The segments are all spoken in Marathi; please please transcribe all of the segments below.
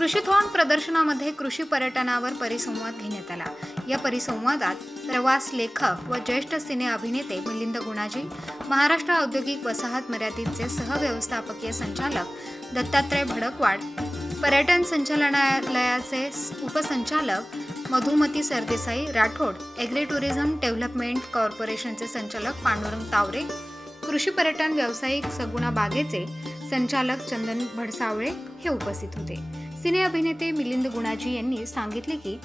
कृषीथॉन प्रदर्शनामध्ये कृषी पर्यटनावर परिसंवाद घेण्यात आला। या परिसंवादात प्रवास लेखक व ज्येष्ठ सिने अभिनेते मिलिंद गुणाजी, महाराष्ट्र औद्योगिक वसाहत मर्यादितचे सहव्यवस्थापकीय संचालक दत्तात्रय भडकवाड, पर्यटन संचालनालयाचे उपसंचालक Madhumati Sardesai Rathod, agri tourism development कॉर्पोरेशनचे संचालक पांडुरंग तावरे, कृषी पर्यटन व्यावसायिक सगुणा बागेचे संचालक चंदन भडसावळे हे उपस्थित होते। सिने अभिनेते मिलिंद गुणाजी यांनी सांगितले की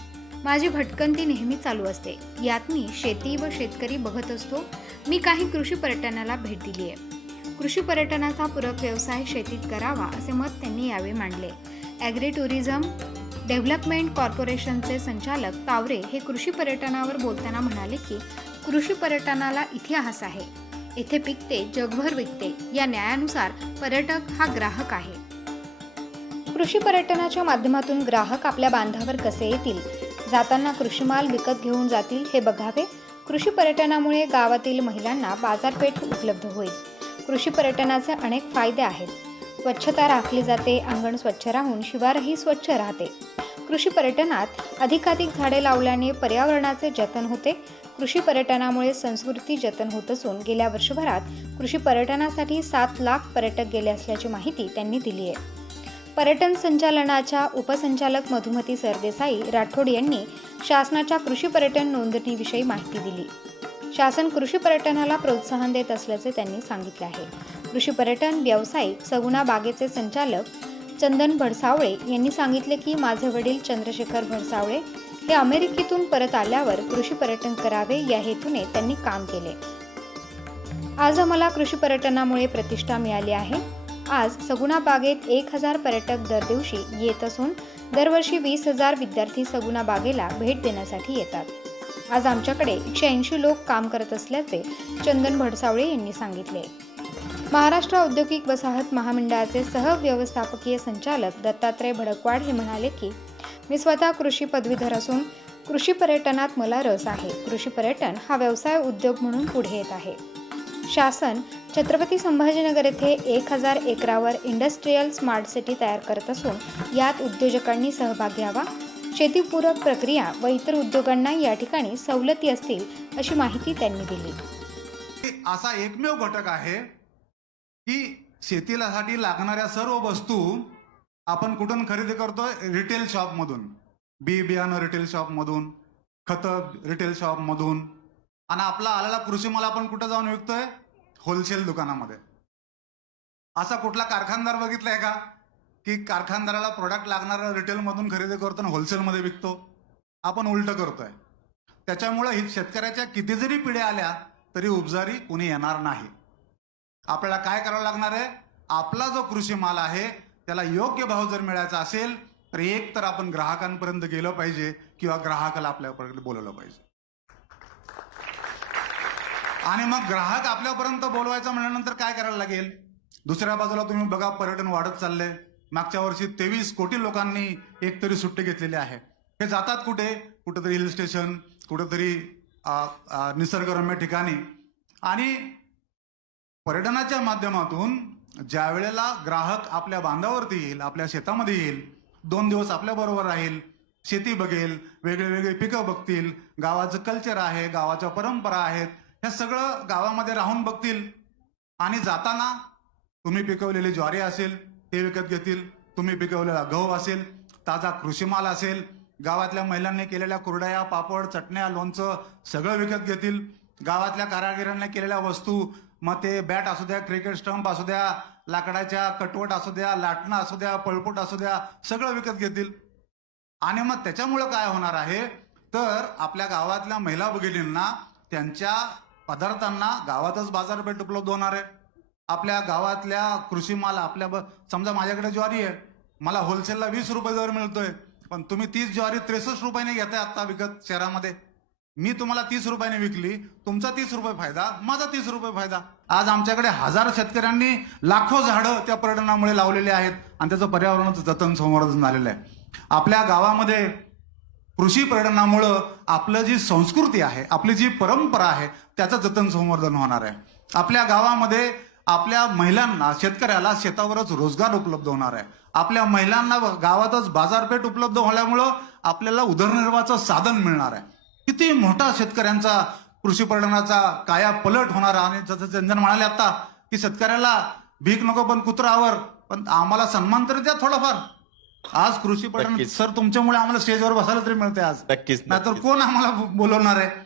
माझी भटकंती नेहमी चालू असते। यात मी शेती व शेतकरी बघत असतो। मी काही कृषी पर्यटनाला भेट दिली आहे। कृषी पर्यटनाचा पूरक व्यवसाय शेतीत करावा असे मत त्यांनी यावेळी मांडले। ॲग्री टुरिझम डेव्हलपमेंट कॉर्पोरेशनचे संचालक तावरे हे कृषी पर्यटनावर बोलताना म्हणाले की कृषी पर्यटनाला इतिहास आहे। येथे पिकते जगभर विकते या न्यायानुसार पर्यटक हा ग्राहक आहे। कृषी पर्यटनाच्या माध्यमातून ग्राहक आपल्या बांधावर कसे येतील, जाताना कृषीमाल विकत घेऊन जातील हे बघावे। कृषी पर्यटनामुळे गावातील महिलांना बाजारपेठ उपलब्ध होईल। कृषी पर्यटनाचे अनेक फायदे आहेत। स्वच्छता राखली जाते, अंगण स्वच्छ राहून शिवारही स्वच्छ राहते। कृषी पर्यटनात अधिकाधिक झाडे लावल्याने पर्यावरणाचे जतन होते। कृषी पर्यटनामुळे संस्कृती जतन होत असून गेल्या वर्षभरात कृषी पर्यटनासाठी 7 लाख पर्यटक गेले असल्याची माहिती त्यांनी दिली आहे। पर्यटन संचालनाच्या उपसंचालक मधुमती सरदेसाई राठोड यांनी शासनाच्या कृषी पर्यटन नोंदणीविषयी माहिती दिली। शासन कृषी पर्यटनाला प्रोत्साहन देत असल्याचे त्यांनी सांगितले आहे। कृषी पर्यटन व्यावसायिक सगुणा बागेचे संचालक चंदन भडसावळे यांनी सांगितले की माझे वडील चंद्रशेखर भडसावळे हे अमेरिकेतून परत आल्यावर कृषी पर्यटन करावे या हेतूने त्यांनी काम केले। आज आम्हाला कृषी पर्यटनामुळे प्रतिष्ठा मिळाली आहे। आज सगुणा बागेत 1000 पर्यटक दर दिवशी येत असून दरवर्षी 20,000 विद्यार्थी सगुणा बागेला भेट देण्यासाठी येतात। आज आमच्याकडे 180 लोक काम करत असल्याचे चंदन भडसावळे यांनी सांगितले। महाराष्ट्र औद्योगिक वसाहत महामंडळाचे सहव्यवस्थापकीय संचालक दत्तात्रय भडकवाड हे म्हणाले की मी स्वतः कृषी पदवीधर असून कृषी पर्यटनात मला रस आहे। कृषी पर्यटन हा व्यवसाय उद्योग म्हणून पुढे येत आहे। शासन छत्रपती संभाजीनगर येथे 1000 एकरावर इंडस्ट्रियल स्मार्ट सिटी तयार करत असून यात उद्योजकांनी सहभाग घ्यावा। शेतीपूरक प्रक्रिया व इतर उद्योगांना या ठिकाणी सवलती असतील अशी माहिती त्यांनी दिली। असा एकमेव घटक आहे की शेतीसाठी लागणाऱ्या सर्व वस्तू आपण कुठून खरेदी करतोय? रिटेल शॉप मधून, बियाणं रिटेल शॉप मधून, खतं रिटेल शॉप मधून, आणि आपला आलेला कृषी माल आपण कुठे जाऊन विकतोय? होलसेल दुकानामध्ये। असा कुठला कारखानदार बघितलाय का की कारखानदाराला प्रोडक्ट लागणारा रिटेल मधून खरेदी करतो आणि होलसेल मध्ये विकतो? आपण उलट करतोय। त्याच्यामुळे शेतकऱ्याच्या किती जरी पिढ्या आल्या तरी उपजारी कोणी येणार नाही। आपल्याला काय करावं लागणार आहे? आपला जो कृषी माल आहे त्याला योग्य भाव जर मिळायचा असेल तर एक तर आपण ग्राहकांपर्यंत गेलो पाहिजे किंवा ग्राहकाला आपल्यापर्यंत बोलवलं पाहिजे। आणि मग ग्राहक आपल्यापर्यंत बोलवायचा म्हणल्यानंतर काय करायला लागेल? दुसऱ्या बाजूला तुम्ही बघा, पर्यटन वाढत चाललंय। मागच्या वर्षी 23 कोटी लोकांनी एकतरी सुट्टी घेतलेली आहे। हे जातात कुठे? कुठेतरी हिल स्टेशन, कुठेतरी निसर्गरम्य ठिकाणी। आणि पर्यटनाच्या माध्यमातून ज्या वेळेला ग्राहक आपल्या बांधावरती येईल, आपल्या शेतामध्ये येईल, 2 दिवस आपल्या बरोबर राहील, शेती बघेल, वेगळे वेगळे पिकं बघतील, गावाचं कल्चर आहे, गावाच्या परंपरा आहेत, हे सगळं गावामध्ये राहून बघतील। आणि जाताना तुम्ही पिकवलेली ज्वारी असेल ते विकत घेतील, तुम्ही पिकवलेला गहू असेल, ताजा कृषी माल असेल, गावातल्या महिलांनी केलेल्या कुरडया, पापड, चटण्या, लोणचं सगळं विकत घेतील। गावातल्या कारागिरांनी केलेल्या वस्तू, मग ते बॅट असू द्या, क्रिकेट स्टंप असू द्या, लाकडाच्या कटवट असू द्या, लाटणं असू द्या, पळपूट असू द्या, सगळं विकत घेतील। आणि मग त्याच्यामुळे काय होणार आहे तर आपल्या गावातल्या महिला भगिनींना त्यांच्या पदार्थांना गावातच बाजारपेठ उपलब्ध होणार आहे। आपल्या गावातल्या कृषी माल समजा माझ्याकडे ज्वारी आहे, मला होलसेलला 20 रुपये दर मिळतोय, पण तुम्ही 30 ज्वारी 63 रुपयाने घेताय आता विकत शहरामध्ये। मी तुम्हाला 30 रुपयाने विकली, तुमचा 30 रुपये फायदा, माझा 30 रुपये फायदा। आज आमच्याकडे हजारो शेतकऱ्यांनी लाखो झाडं त्या पर्यटनामुळे लावलेले आहेत आणि त्याचं पर्यावरणाचं जतन संवर्धन झालेलं आहे। आपल्या गावामध्ये कृषी पर्यटनामुळं आपलं जी संस्कृती आहे, आपली जी परंपरा आहे त्याचं जतन संवर्धन होणार आहे। आपल्या गावामध्ये आपल्या महिलांना, शेतकऱ्याला शेतावरच रोजगार उपलब्ध होणार आहे। आपल्या महिलांना गावातच बाजारपेठ उपलब्ध होण्यामुळं आपल्याला उदरनिर्वाहाचं साधन मिळणार आहे. किती मोठा शेतकऱ्यांचा कृषी पर्यटनाचा काया पलट होणार आहे. आणि जसं रंजन म्हणाले आता की शेतकऱ्याला भीक नको पण कुत्रावर, पण आम्हाला सन्मान तरी द्या थोडाफार. आज कृषी पर्यटन नक्कीच. सर तुमच्यामुळे आम्हाला स्टेजवर बसायला तरी मिळते आज, नक्कीच नाहीतर कोण आम्हाला बोलवणार आहे.